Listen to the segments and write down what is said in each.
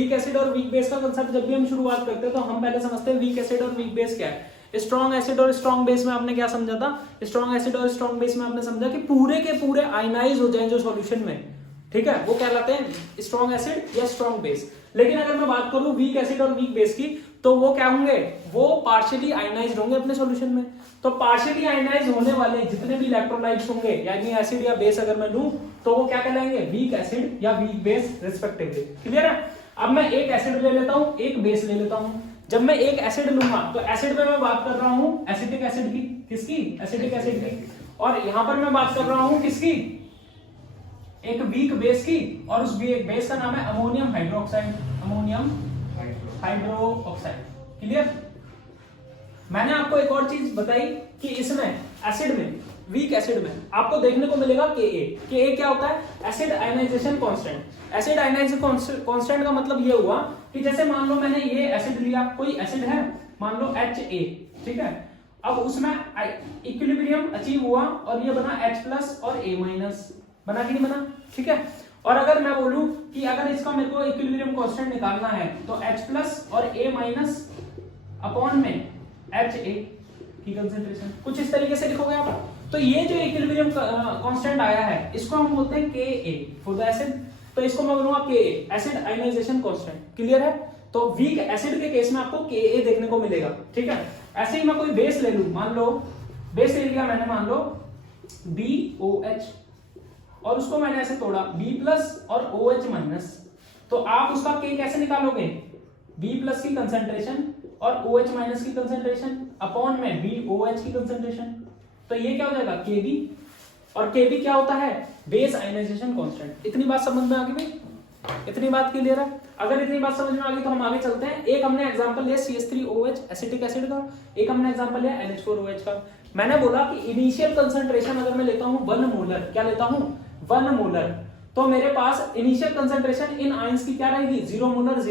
Weak acid और weak base का concept जब भी हम शुरुआत करते हैं तो हम पहले समझते हैं वीक एसिड और वीक बेस क्या है। स्ट्रॉन्ग एसिड और स्ट्रॉन्ग बेस में आपने क्या समझा था, स्ट्रॉन्ग एसिड और स्ट्रॉन्ग बेस में आपने समझा कि पूरे के पूरे आयनाइज हो जाएं जो सॉल्यूशन में, ठीक है, वो कहलाते हैं स्ट्रॉन्ग एसिड या स्ट्रॉन्ग बेस। लेकिन अगर मैं बात करूं वीक एसिड और वीक बेस की, तो वो क्या होंगे, वो पार्शियली आयनाइज्ड होंगे अपने सॉल्यूशन में। तो पार्शियली आयनाइज्ड होने वाले जितने भी इलेक्ट्रोलाइट्स होंगे, यानी एसिड या बेस अगर मैं लूं, तो वो क्या कहलाएंगे, वीक एसिड या वीक बेस रिस्पेक्टिवली। क्लियर है? अब मैं एक एसिड ले लेता हूं, एक बेस ले लेता हूं। जब मैं एक एसिड लूंगा तो एसिड में मैं बात कर रहा हूं एसिटिक एसिड की, किसकी, एसिटिक एसिड की। और यहां पर मैं बात कर रहा हूं किसकी, एक वीक बेस की, और उस बेस का नाम है ammonium hydroxide, ammonium hydroxide. Clear? मैंने आपको एक और चीज बताई कि इसमें एसिड में, वीक एसिड में आपको देखने को मिलेगा Ka क्या होता है, acid ionisation constant. Acid ionisation constant का मतलब ये हुआ कि जैसे मान लो मैंने ये एसिड लिया, कोई एसिड है मान लो Ha, ठीक है, अब उसमें इक्विलिब्रियम अचीव हुआ और ये बना H+ और A- बना कि नहीं बना, ठीक है। और अगर मैं बोलूं कि अगर इसका मेरे को इक्विलिब्रियम कांस्टेंट निकालना है तो H+ और A- अपॉन में Ha की कंसंट्रेशन, कुछ इस तरीके से लिखोगे आप। तो ये जो इक्विलिब्रियम कांस्टेंट आया है इसको हम बोलते हैं Ka फॉर द एसिड। तो इसको मैं बोलूंगा Ka, acid ionisation constant. Clear है? तो वीक एसिड के केस में आपको Ka देखने को मिलेगा, ठीक है। ऐसे ही मैं कोई बेस ले लूं, मान लो बेस ले लिया मैंने, मान लो BOH, और उसको मैंने ऐसे तोड़ा B+ और OH-, तो आप उसका K कैसे निकालोगे, B+ की कंसंट्रेशन और OH- की कंसंट्रेशन अपॉन में BOH की कंसंट्रेशन। तो ये क्या हो जाएगा, Kb, और Kb क्या होता है, बेस आयनाइजेशन कांस्टेंट। इतनी बात समझ में आ गई भाई? इतनी बात क्लियर है? अगर इतनी बात समझ में आ गई तो हम आगे चलते हैं। एक हमने एग्जांपल लिया CH3OH एसिटिक एसिड का, एक हमने एग्जांपल लिया NH4OH का। मैंने बोला कि इनिशियल कंसंट्रेशन अगर मैं लेता हूं 1 मोलर, क्या लेता हूं, 1 मोलर, तो मेरे पास इनिशियल कंसंट्रेशन इन आयंस की क्या रहेगी, 0 मोलर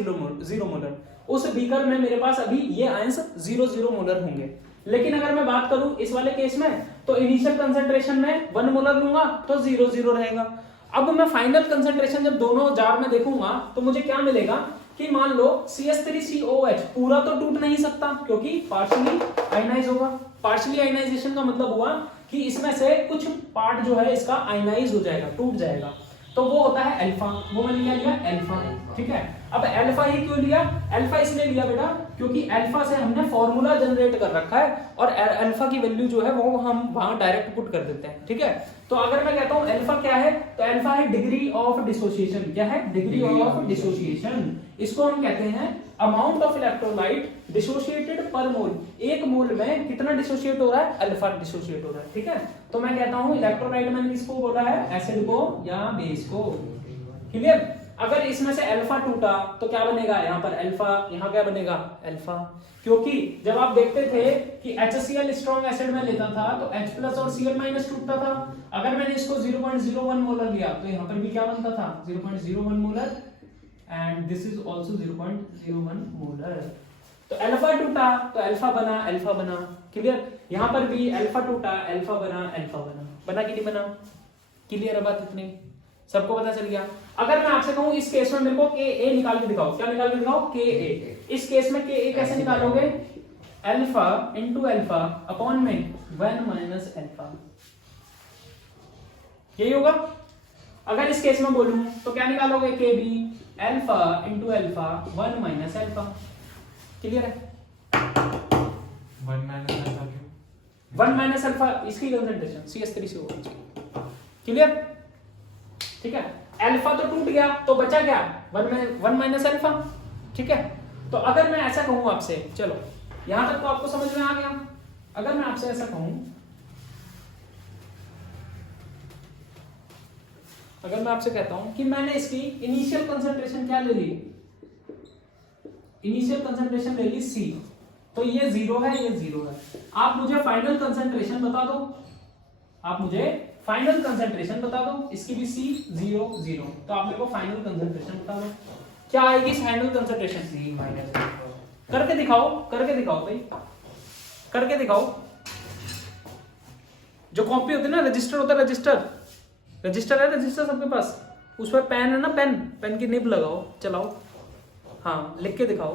0 मोलर। उस बीकर में मेरे पास अभी ये आयंस 0 मोलर होंगे। लेकिन अगर मैं बात करूं इस वाले केस में, तो इनिशियल कंसंट्रेशन में 1 मोलर लूंगा तो 0 रहेगा। अब मैं फाइनल कंसंट्रेशन जब दोनों जार में देखूंगा तो मुझे क्या मिलेगा कि मान लो CH3COH पूरा तो टूट नहीं सकता क्योंकि पार्शियली आयनाइज होगा। पार्शियली आयनाइजेशन का मतलब हुआ कि इसमें से कुछ पार्ट जो है इसका आयनाइज हो जाएगा, टूट जाएगा, तो वो होता है अल्फा। वो मैंने क्या लिया, अल्फा, ठीक है। अब अल्फा ही क्यों लिया, अल्फा इसलिए लिया बेटा क्योंकि अल्फा से हमने फॉर्मूला जनरेट कर रखा है और अल्फा की वैल्यू जो है वो हम वहां डायरेक्ट पुट कर देते हैं, ठीक है। तो अगर मैं कहता हूं अल्फा क्या है, तो अल्फा है डिग्री ऑफ डिसोसिएशन। क्या है, डिग्री ऑफ डिसोसिएशन। इसको हम कहते हैं अमाउंट ऑफ इलेक्ट्रोलाइट डिसोसिएटेड पर मोल। एक मोल में कितना डिसोसिएट हो रहा है, अल्फा डिसोसिएट हो रहा है, ठीक है। तो मैं कहता हूं इलेक्ट्रोलाइट मैंने किसको बोला है, एसिड को या बेस को। क्लियर? अगर इसमें से अल्फा टूटा तो क्या बनेगा, यहाँ पर अल्फा, यहाँ क्या बनेगा, अल्फा। क्योंकि जब आप देखते थे कि HCl स्ट्रॉन्ग एसिड में लेता था तो H+ और Cl- टूटता था। अगर मैंने इसको 0.01 मोलर लिया तो यहाँ पर भी क्या बनता था, 0.01 molar, and this is also 0.01 molar. तो अल्फा टूटा तो अल्फा बना, अल्फा बना। क्लियर? यहाँ पर भी अल्फा टूटा, अल्फा बना, अल्फा बना। बना कि नहीं बना? क्लियर है बात? इतनी सबको पता चल गया। अगर मैं आपसे कहूं इस केस में मेरे को Ka निकाल के दिखाओ, क्या निकाल के दिखाओ, Ka। इस केस में Ka कैसे निकालोगे, अल्फा इंटू अल्फा अपॉन में 1 - अल्फा, यही होगा। अगर इस केस में बोलूं तो क्या निकालोगे, Kb alpha into alpha 1 - alpha. Clear है? 1 - अल्फा इसकी कंसंट्रेशन CH3COH। क्लियर? ठीक है। अल्फा तो टूट गया तो बचा क्या, 1 - अल्फा, ठीक है। तो अगर मैं ऐसा कहूं आपसे, चलो यहां तक तो आपको समझ में आ गया। अगर मैं आपसे ऐसा कहूं, अगर मैं आपसे कहता हूं कि मैंने इसकी इनिशियल कंसंट्रेशन क्या ले ली, इनिशियल कंसंट्रेशन ले ली C, तो ये 0 है, ये 0 है। आप मुझे फाइनल कंसंट्रेशन बता दो, आप मुझे फाइनल कंसंट्रेशन बता दो। इसकी भी C 0 0, तो आप मेरे को फाइनल कंसंट्रेशन बता दो, क्या आएगी फाइनल कंसंट्रेशन। C- करके दिखाओ, करके दिखाओ भाई, करके दिखाओ। जो कॉपी होती है ना, रजिस्टर होता है, रजिस्टर, रजिस्टर है, रजिस्टर सबके पास, उस पर पेन है ना, पेन, पेन की निब लगाओ, चलाओ। हाँ लिख के दिखाओ।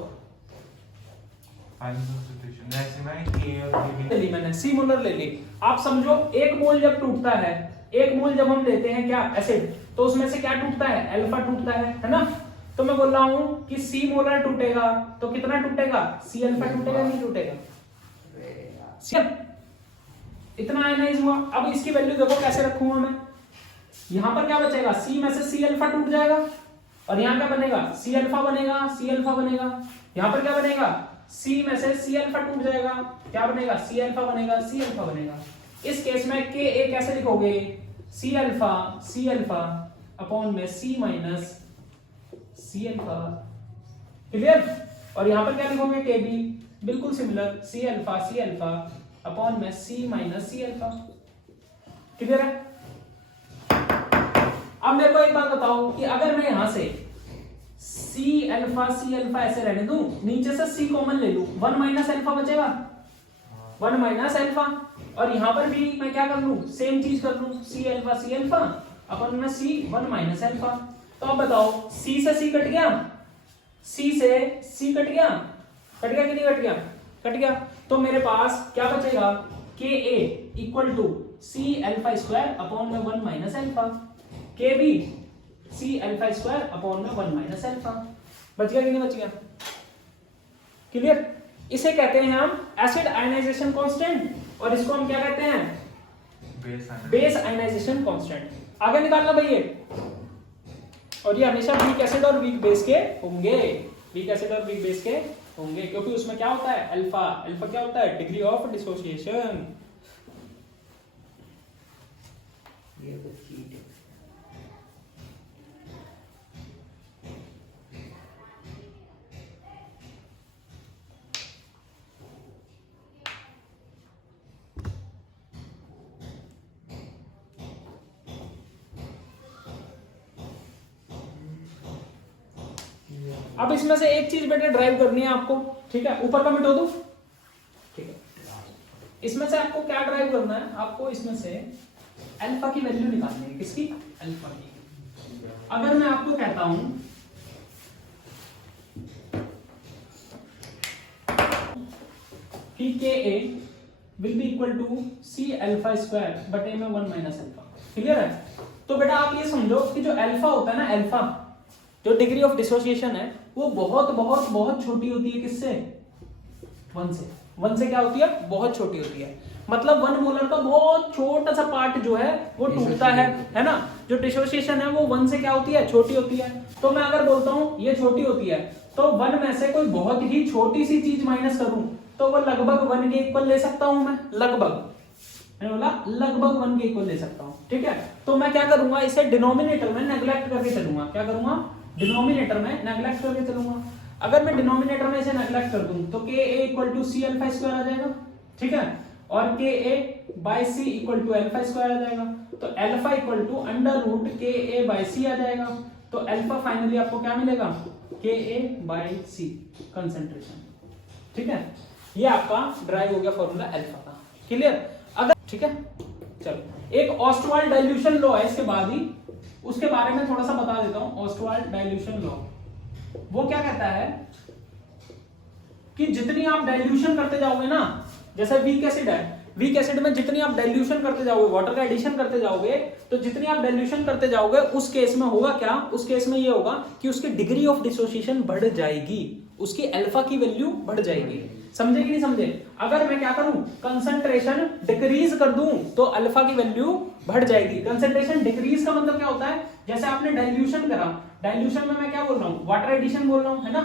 ले ली मैंने, सी मोलर ले ली। आप समझो एक मोल जब टूटता है, एक मोल जब हम लेते हैं क्या एसिड, तो उसमें से क्या टूटता है, अल्फा टूटता है ना। तो मैं बोल रहा हूँ कि सी मोलर टूटेगा तो कितना टूटेगा, सी अल्फा टूटेगा, नहीं टूटेगा, इतना आयनाइज हुआ। अब इसकी वैल्यू देखो कैसे रखूंगा मैं, यहां पर क्या बचेगा, सी में से सी अल्फा टूट जाएगा और यहां क्या बनेगा, सी अल्फा बनेगा, सी अल्फा बनेगा। यहां पर क्या बनेगा, सी में से सी अल्फा टूट जाएगा, क्या बनेगा, सी अल्फा बनेगा, सी अल्फा बनेगा। इस केस में के ए कैसे लिखोगे, सी अल्फा अपॉन में सी माइनस सी अल्फा, क्लियर। और यहां पर क्या लिखोगे, के बी बिल्कुल सिमिलर, सी अल्फा अपॉन में सी माइनस सी अल्फा, क्लियर है। अब मेरे को एक बात बताओ कि अगर मैं यहां से सी अल्फा ऐसे रहने दूं, नीचे से सी कॉमन ले लूं, 1 माइनस अल्फा बचेगा, 1 माइनस अल्फा। और यहां पर भी मैं क्या कर लूं, सेम चीज कर लूं, सी अल्फा अपन में सी 1 माइनस अल्फा। तो अब बताओ, सी से सी कट गया, सी से सी कट गया कि नहीं कट गया, कट गया। तो मेरे पास क्या बचेगा, K a equal to C alpha square upon में 1 minus alpha, K b C alpha square upon में 1 माइनस अल्फा। बच गया कि नहीं बच गया, क्लियर। इसे कहते हैं हम एसिड आयनाइजेशन कांस्टेंट, और इसको हम क्या कहते हैं, बेस आयनाइजेशन कांस्टेंट। आगे निकालना भैया। और ये हमेशा वीक एसिड और वीक बेस के होंगे, वीक एसिड और वीक बेस के होंगे, क्योंकि उसमें क्या होता है, अल्फा क्या होता है, डिग्री ऑफ डिसोसिएशन। ये तो चीट है। अब इसमें से एक चीज बेटा ड्राइव करनी है आपको, ठीक है, ऊपर का मिटो दो, ठीक है। इसमें से आपको क्या ड्राइव करना है, आपको इसमें से अल्फा की वैल्यू निकालनी है, किसकी, अल्फा की। अगर मैं आपको कहता हूं कि K a will be equal to C alpha square बटे में 1 माइनस अल्फा, क्लियर है। तो बेटा आप ये समझो कि जो अल्फा होता है ना, अल्फा जो डिग्री ऑफ डिसोसिएशन है, वो बहुत बहुत बहुत छोटी होती है, किससे, 1 से क्या होती है, बहुत छोटी होती है। मतलब 1 मोलर का बहुत छोटा सा पार्ट जो है वो टूटता है ना। जो डिसोसिएशन है वो 1 से क्या होती है, छोटी होती है। तो मैं अगर बोलता हूं ये छोटी होती है, तो 1 में से कोई बहुत ही छोटी सी चीज माइनस करूं तो वो लगभग 1 के इक्वल ले सकता हूं मैं, लगभग 1 के इक्वल ले सकता हूं, ठीक है। तो मैं क्या करूंगा, इसे डिनोमिनेटर में नेग्लेक्ट करके चलूंगा, क्या करूंगा, डिनोमिनेटर में नेग्लेक्ट करके चलूंगा। अगर मैं डिनोमिनेटर में इसे नेग्लेक्ट कर दूं तो K a equal to C alpha square आ जाएगा, ठीक है, और K a by C equal to alpha square आ जाएगा। तो alpha equal to under root K a by सी आ जाएगा। तो अल्फा फाइनली आपको क्या मिलेगा, के ए बाय सी कंसेंट्रेशन, ठीक है। ये आपका ड्राइव हो गया फॉर्मूला अल्फा का, क्लियर। अगर ठीक है, चलो एक ऑस्टवाल्ड डाइल्यूशन लॉ है इसके बाद ही, उसके बारे में थोड़ा सा बता देता हूं। ऑस्टवाल्ड डाइल्यूशन लॉ वो क्या कहता है कि जितनी आप डाइल्यूशन करते जाओगे ना, जैसे वीक एसिड है, वीक एसिड में जितनी आप डाइल्यूशन करते जाओगे, वाटर का एडिशन करते जाओगे, तो जितनी आप डाइल्यूशन करते जाओगे उस केस में होगा क्या, उस केस में ये होगा कि उसकी डिग्री ऑफ डिसोसिएशन बढ़ जाएगी, उसकी अल्फा की वैल्यू बढ़ जाएगी। समझे कि नहीं समझे। अगर मैं क्या करूं, कंसंट्रेशन डिक्रीज कर दूं तो अल्फा की वैल्यू बढ़ जाएगी। कंसंट्रेशन डिक्रीज का मतलब क्या होता है, जैसे आपने डाइल्यूशन करा, डाइल्यूशन में मैं क्या बोल रहा हूं, वाटर एडिशन बोल रहा हूं, है ना।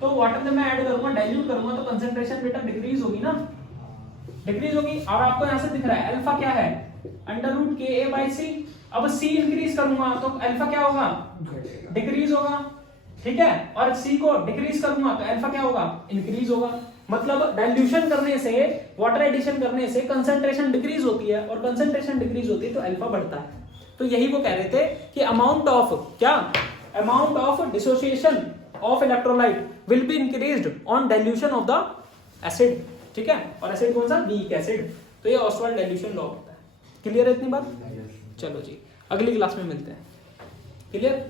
तो वाटर जब मैं ऐड करूंगा, डाइल्यूट करूंगा, तो कंसंट्रेशन बेटा डिक्रीज होगी ना, डिक्रीज होगी। और आपको यहां से दिख रहा है अल्फा क्या है, under root K a by सी। अब सी इंक्रीज करूंगा तो अल्फा क्या होगा, डिक्रीज होगा, ठीक है। और सी को डिक्रीज करूंगा तो अल्फा क्या होगा, इंक्रीज होगा। मतलब डाइल्यूशन करने से, वाटर एडिशन करने से कंसंट्रेशन डिक्रीज होती है, और कंसंट्रेशन डिक्रीज होती है तो अल्फा बढ़ता है। तो यही वो कह रहे थे कि अमाउंट ऑफ क्या, amount of dissociation of electrolyte will be increased on dilution of the acid, ठीक है। और एसिड कौन सा, वीक एसिड। तो ये ऑस्वाल्ड डाइल्यूशन लॉ होता है। क्लियर है इतनी बात। चलो जी, अगली क्लास में मिलते हैं, क्लियर।